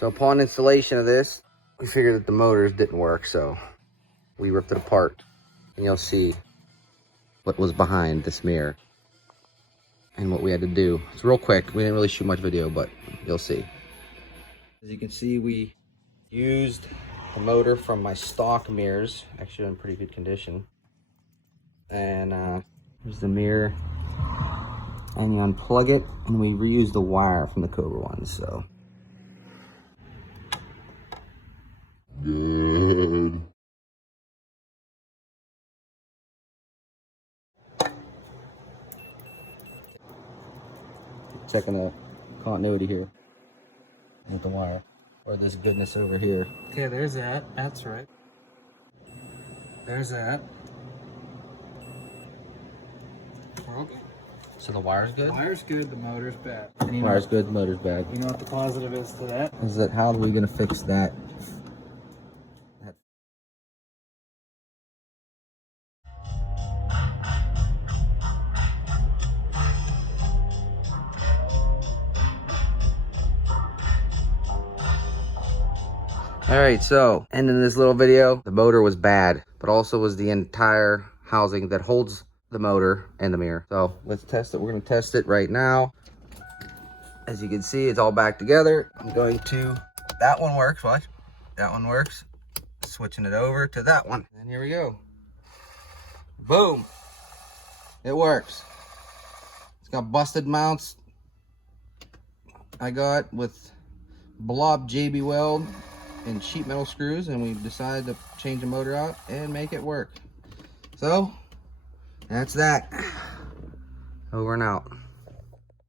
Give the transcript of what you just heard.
So upon installation of this, we figured that the motors didn't work, so we ripped it apart. And you'll see what was behind this mirror and what we had to do. It's real quick. We didn't really shoot much video, but you'll see. As you can see, we used the motor from my stock mirrors, actually in pretty good condition. And here's the mirror. And you unplug it, and we reused the wire from the Cobra one, so. Good. Checking the continuity here with the wire, or this goodness over here. Okay, there's that. That's right. There's that. We're okay. So the wire's good? The wire's good, the motor's bad. Wire's good, the motor's bad. You know what the positive is to that? Is that how are we gonna fix that? All right, so ending this little video, the motor was bad, but also was the entire housing that holds the motor and the mirror. So let's test it. We're gonna test it right now. As you can see, it's all back together. I'm going to, that one works, watch. That one works. Switching it over to that one. And here we go. Boom. It works. It's got busted mounts I got with blobbed JB Weld and sheet metal screws, and we decided to change the motor out and make it work. So that's that. Over and out.